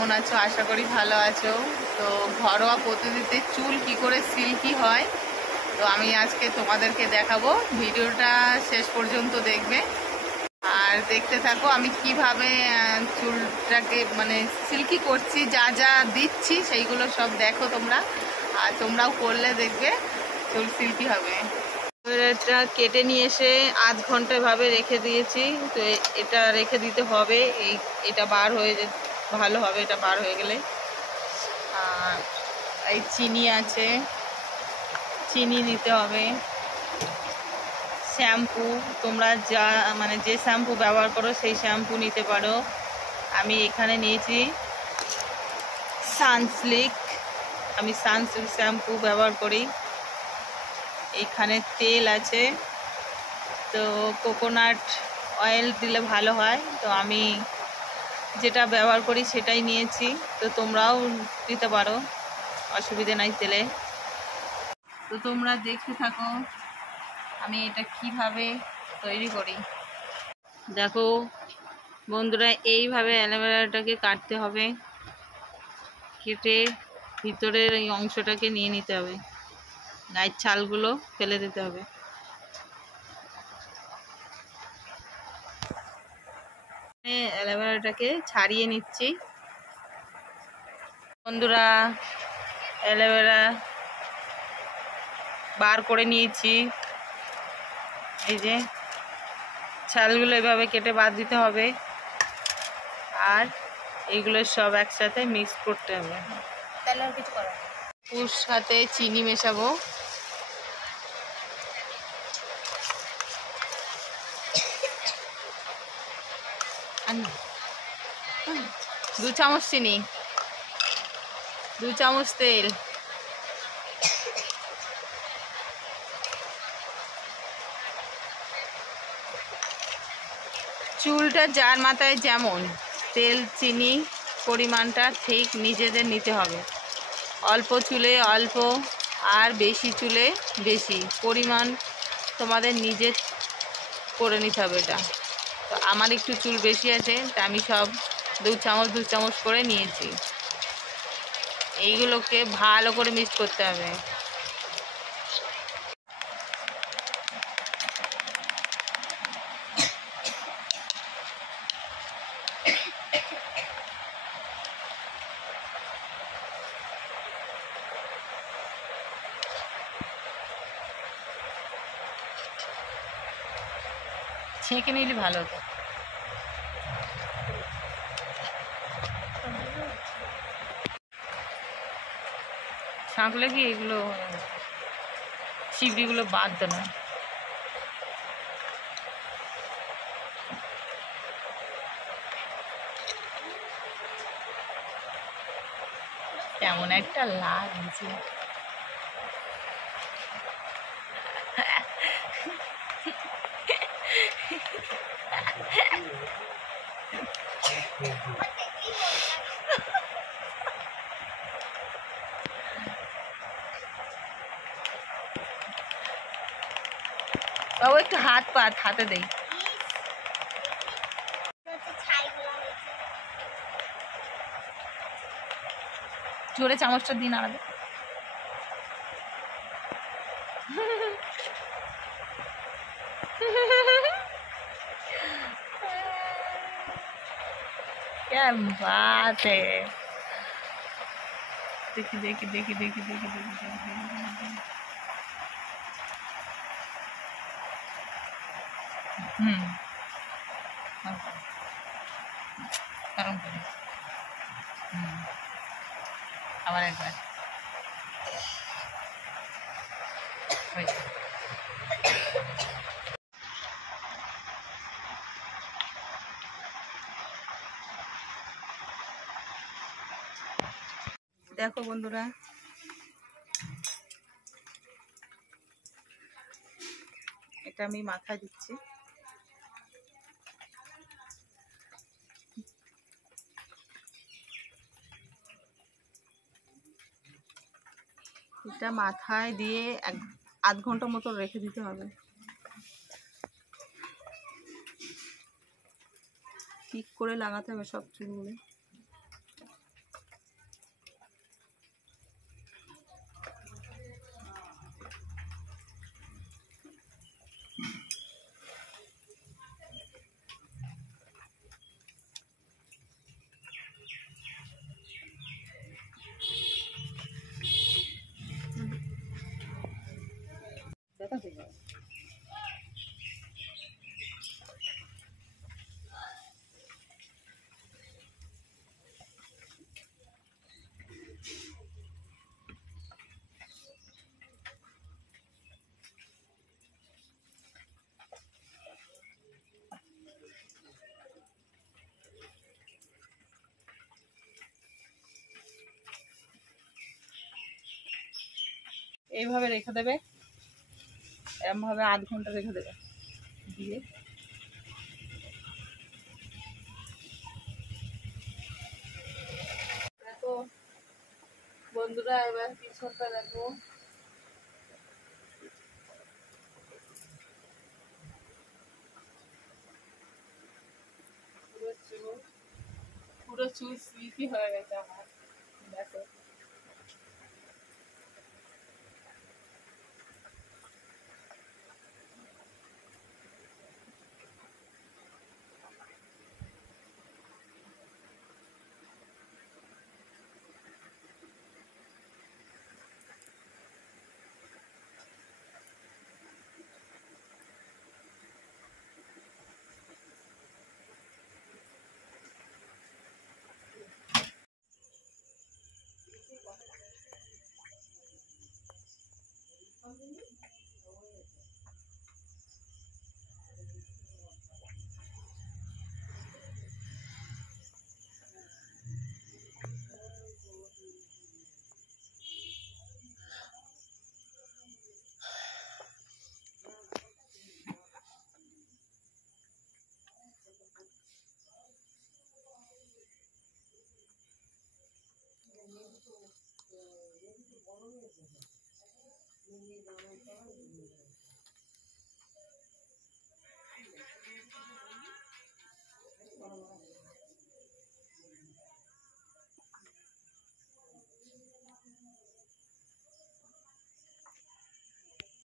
কেমন আছো? আশা করি ভালো আছো। তো ঘরোয়া পদ্ধতিতে চুল কি করে সিল্কি হয় তো আমি আজকে তোমাদেরকে দেখাবো। ভিডিওটা শেষ পর্যন্ত দেখবে আর দেখতে থাকো আমি কিভাবে চুলটাকে মানে সিল্কি করছি, যা যা দিচ্ছি সেইগুলো সব দেখো তোমরা, আর তোমরাও করলে দেখবে চুল সিল্কি হবে। এটা কেটে নিয়ে এসে আধ ঘন্টা ভাবে রেখে দিয়েছি। তো এটা রেখে দিতে হবে, এটা বার হয়ে ভালো হবে এটা বার হয়ে গেলে। আর এই চিনি আছে, চিনি দিতে হবে। শ্যাম্পু তোমরা যা মানে যে শ্যাম্পু ব্যবহার করো সেই শ্যাম্পু নিতে পারো। আমি এখানে নিয়েছি সানসিল্ক, আমি সানসিল্ক শ্যাম্পু ব্যবহার করি। এইখানে তেল আছে, তো কোকোনাট অয়েল দিলে ভালো হয়, তো আমি যেটা ব্যবহার করি সেটাই নিয়েছি। তো তোমরাও দিতে পারো, অসুবিধে নাই তেলে। তো তোমরা দেখতে থাকো আমি এটা কিভাবে তৈরি করি। দেখো বন্ধুরা, এইভাবে অ্যালোভেরাটাকে কাটতে হবে, কেটে ভিতরের এই অংশটাকে নিয়ে নিতে হবে, গায়ের ছালগুলো ফেলে দিতে হবে। অ্যালোভেরাটাকে ছাড়িয়ে নিচ্ছি বন্ধুরা। অ্যালোভেরা বার করে নিয়েছি, এই যে ছালগুলো এভাবে কেটে বাদ দিতে হবে, আর এইগুলো সব একসাথে মিক্স করতে হবে। তাহলে আর কিছু করার নেই। ওর সাথে চিনি মেশাবো, দু চামচ চিনি, 2 চামচ তেল, চুলটা যার মাথায় যেমন তেল চিনি পরিমাণটা ঠিক নিজেদের নিতে হবে। অল্প চুলে অল্প, আর বেশি চুলে বেশি পরিমাণ তোমাদের নিজের করে নিতে হবে এটা। তো আমার একটু চুল বেশি আছে, তা আমি সব 2 চামচ করে নিয়েছি। এইগুলোকে ভালো করে মিক্স করতে হবে। ছেঁকে নিলে ভালো হতো। ছাঁকলে কি এগুলো চিবড়িগুলো বাদ দেয় না। কেমন একটা লাগছে। বাবু একটু হাতে দেই। জোরে চামচটা দিন আলাদা। क्या बात है। देखी देखी देखी देखी देखी देखी गरम करे আবার একবার। দেখো বন্ধুরা, এটা আমি মাথায় দিচ্ছি। এটা মাথায় দিয়ে আধ ঘন্টা মতো রেখে দিতে হবে। ঠিক করে লাগাতে হবে সব চুলগুলো। কোথা থেকে? এইভাবে রেখে দেবে, এরমভাবে আধ ঘন্টা রেখে দেবে। দিয়ে দেখো বন্ধুরা, এবার পিছনটা দেখো। পুরো চুল সিল্কি হয়ে গেছে আমার, দেখো।